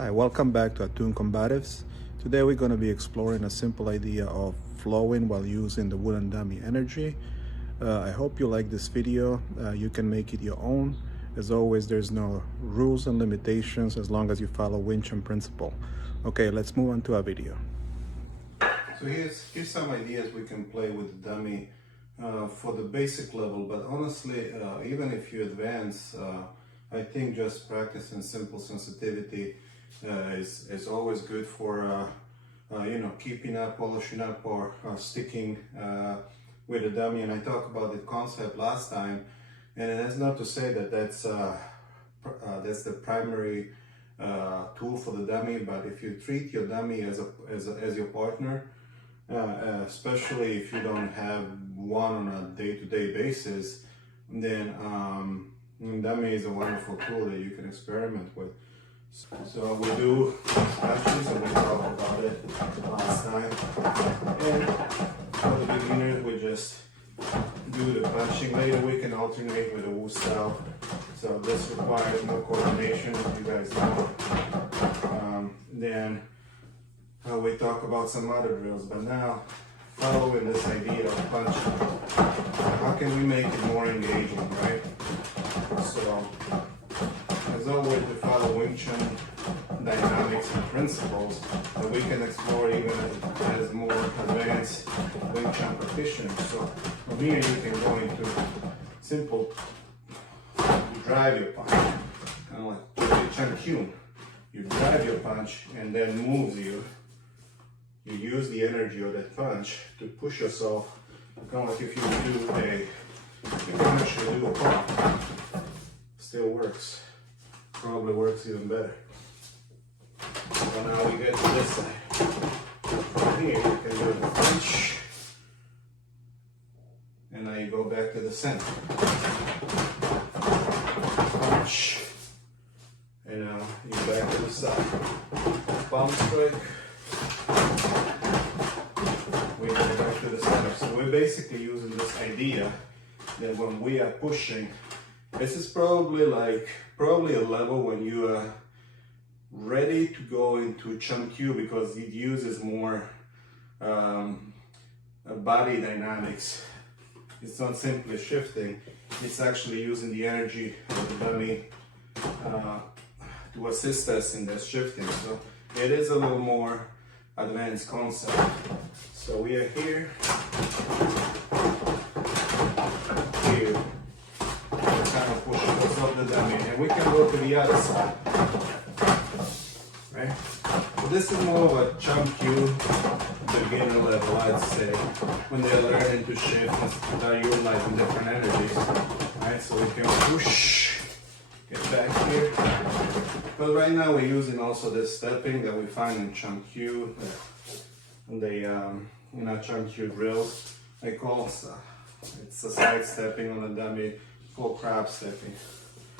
Hi, welcome back to Attuned Combatives. Today we're going to be exploring a simple idea of flowing while using the wooden dummy energy. I hope you like this video. You can make it your own. As always, there's no rules and limitations as long as you follow Chum principle. Okay, let's move on to our video. So here's some ideas we can play with the dummy for the basic level, but honestly, even if you advance, I think just practicing simple sensitivity is always good for keeping up, polishing up, or sticking with the dummy. And I talked about the concept last time, and that's not to say that that's the primary tool for the dummy. But if you treat your dummy as your partner, especially if you don't have one on a day-to-day basis, then dummy is a wonderful tool that you can experiment with. So we do punches, and we talked about it last time. And for the beginners, we just do the punching. Later we can alternate with the Wu style. So this requires more coordination, as you guys know. Then we talk about some other drills, but now following this idea of punching, how can we make it more engaging, right? So as always, we follow Chum dynamics and principles that we can explore even as more advanced Chum practitioners. So from here you can go into simple, you drive your punch, kind of like Chum Kiu. You drive your punch and then moves you. You use the energy of that punch to push yourself, kind of like if you can actually do a pop. Still works. Probably works even better. So now we get to this side. From here you can do the punch, and now you go back to the center. Punch, and now you're back to the side. Palm strike. We go back to the center. So we're basically using this idea that when we are pushing, this is probably a level when you are ready to go into Chum Kiu, because it uses more body dynamics. It's not simply shifting, it's actually using the energy of the dummy to assist us in this shifting. So it is a little more advanced concept. So we are here, kind of pushing us up the dummy, and we can go to the other side, right? So this is more of a Chum Kiu beginner level, I'd say, when they're learning to shift and they're utilizing different energies, right? So we can push, get back here. But right now we're using also this stepping that we find in Chum Kiu, Chum Kiu drills. They call it's a side stepping on the dummy, called crab stepping.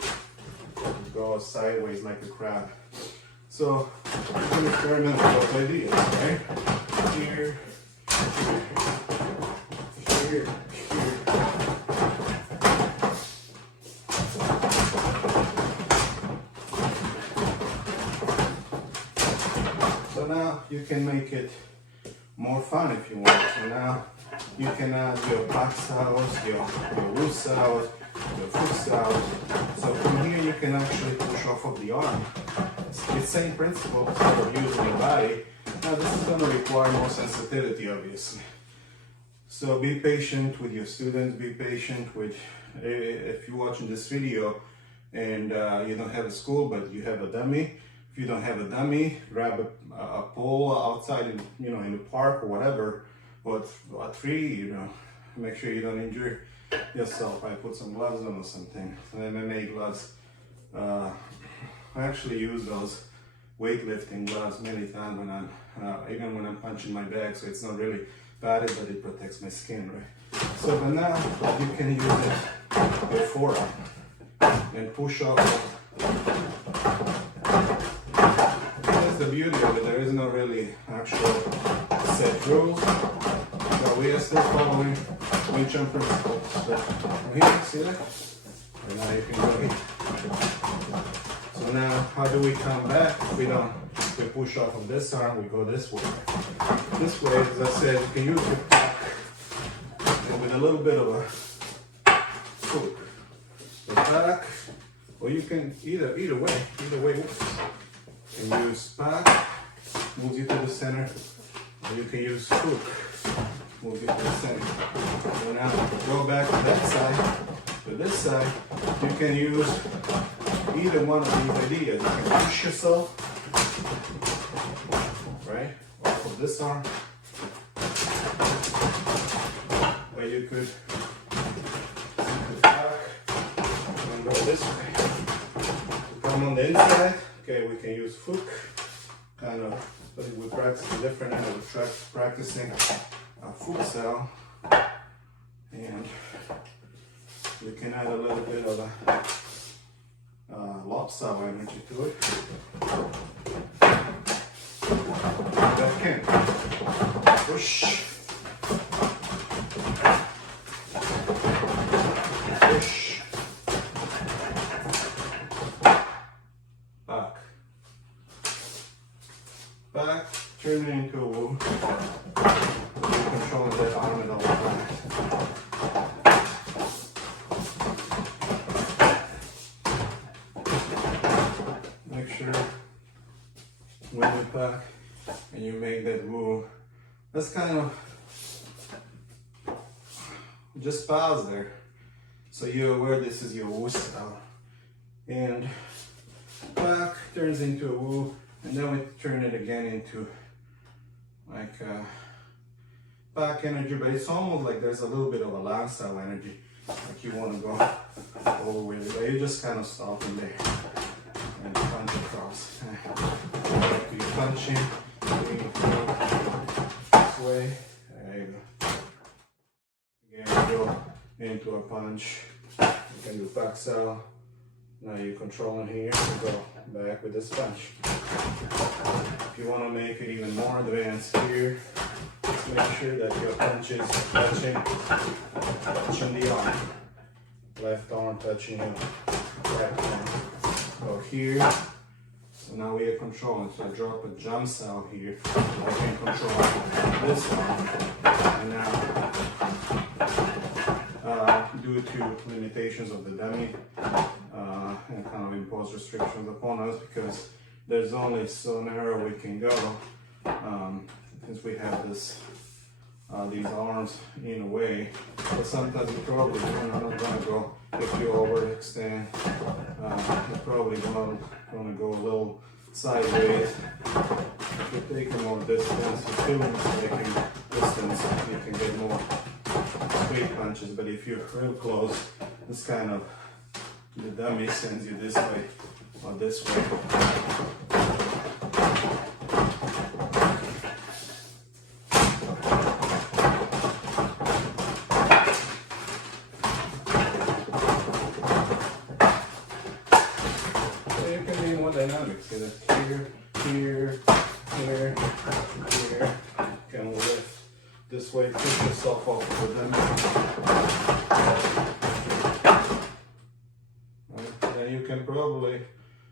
It goes sideways like a crab. So we can experiment with those ideas, right? Here, here, here. So now you can make it more fun if you want. So now you can add your back styles, your Wu styles, your foot styles. So from here you can actually push off of the arm. It's the same principle for using the body. Now this is going to require more sensitivity, obviously. So be patient with your students, be patient with, if you're watching this video and you don't have a school but you have a dummy. If you don't have a dummy, grab a pole outside in the park or whatever, or a tree, make sure you don't injure yourself. I put some gloves on or something, some MMA gloves. I actually use those weightlifting gloves many times when I'm, even when I'm punching my bag, so it's not really bad, but it protects my skin, right? So but now you can use it, your forearm, and push off. That's the beauty of it. There is no really actual set rules, but we are still following Chum principles. So here, see that? And now you can go here. So now, how do we come back? We push off of this arm, we go this way. This way, as I said, you can use your back and with a little bit of a hook. The back, or you can either way, oops. You can use back, move you to the center, or you can use hook, move you to the center. So now, go back to that side. To this side, you can use either one of these ideas. You can push yourself, right, off of this arm, or you could sit back and go this way. Come on the inside, okay, we can use hook, kind of, but we practice a different end of the practicing a futsal, and we can add a little bit of a lopsaw energy to it. Back in. Push. Push. Back. Back. Turn it into a woo. You're controlling that arm and all that. Make sure when you're back and you make that move, that's kind of just pause there. So you're aware this is your woo style. And back turns into a woo, and then we turn it again into like back energy, but it's almost like there's a little bit of a long style energy. Like you want to go all the way, but you just kind of stop in there. And punch across. You're punching, this way. There you go. Again, go into a punch. You can do back cell. Now you're controlling here. You go back with this punch. If you want to make it even more advanced here, just make sure that your punch is touching the arm. Left arm touching your right arm. Go here, so now we are controlling. So I drop a jump cell here. I can control this arm, and now due to limitations of the dummy and kind of impose restrictions upon us because there's only so narrow we can go since we have this these arms in a way, but sometimes you probably are not gonna go if you overextend. You're probably gonna go a little sideways. If you're taking more distance, you're still taking distance, you can get more straight punches. But if you're real close, it's kind of the dummy sends you this way or this way. Dynamics, here, here, here, here. Can lift this way, push yourself off of them. Right. Then you can probably,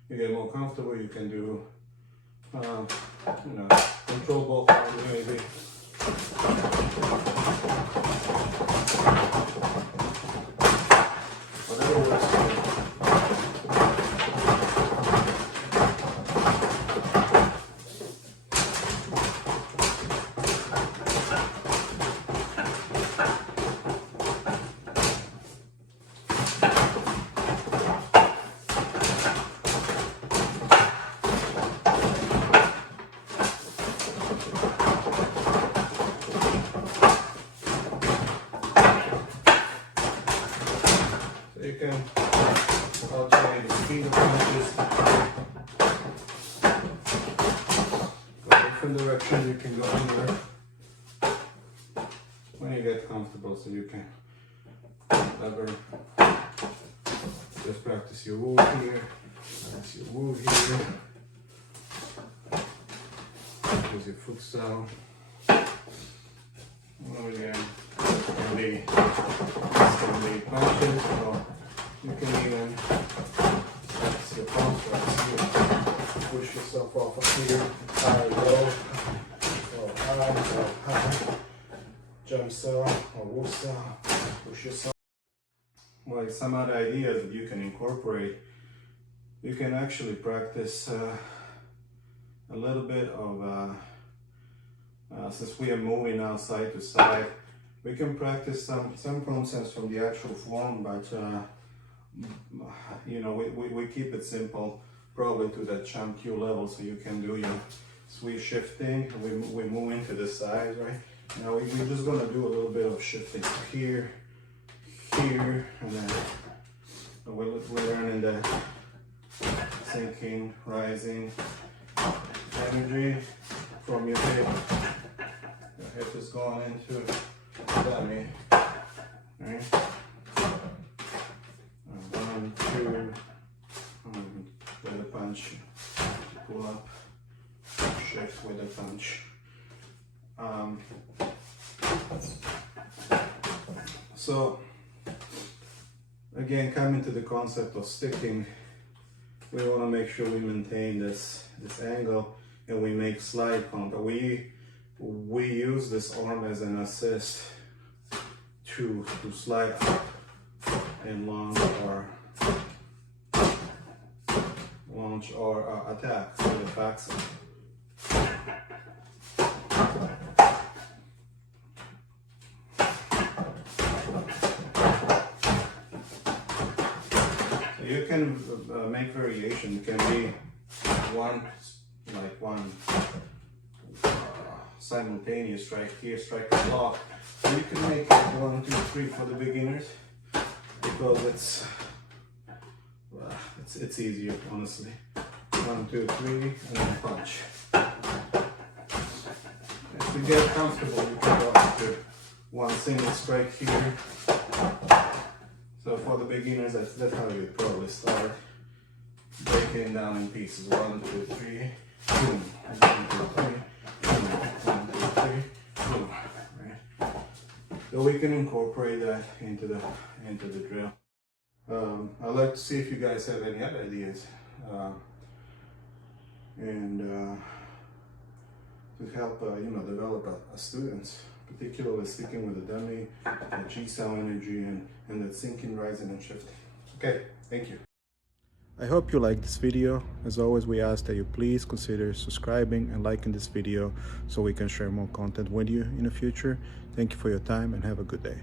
you get more comfortable, you can do, control both arms maybe. Whatever works for you. You can alternate the speed of punches. Go different directions, you can go anywhere when you get comfortable, so you can lever. Just practice your woo here, practice your woo here. Use your foot style. Oh yeah, can be punches, or you can even practice your palm thrust. saw or wood saw, pusher saw. Well, some other ideas that you can incorporate. You can actually practice a little bit of, since we are moving now side to side, we can practice some concepts from the actual form, but you know, we keep it simple, probably to that Chum Kiu level, so you can do your sweep shifting. We move into the sides, right? Now we're just gonna do a little bit of shifting here, here, and then we're learning that sinking, rising energy from your hip. Your hip is going into the dummy, right? 1, 2, with a punch, pull up, shift with a punch. So again, coming to the concept of sticking, we want to make sure we maintain this angle and we make slide contact. We use this arm as an assist to slide up and launch or attack with the backside. You can make variation. It can be one simultaneous strike here, strike a block. So you can make it 1, 2, 3 for the beginners, because it's easier, honestly. 1, 2, 3, and then punch. As you get comfortable, you can go up to one single strike here. So for the beginners, that's how you probably start. Breaking down in pieces. 1, 2, 3, boom. 1, 2, 3, boom. 1, 2, 3, boom. Right? So we can incorporate that into the drill. I'd like to see if you guys have any other ideas, and to help you know, develop a students, particularly sticking with the dummy, the G-cell energy, and that sinking, rising, and shifting. Okay, thank you. I hope you liked this video. As always, we ask that you please consider subscribing and liking this video so we can share more content with you in the future. Thank you for your time and have a good day.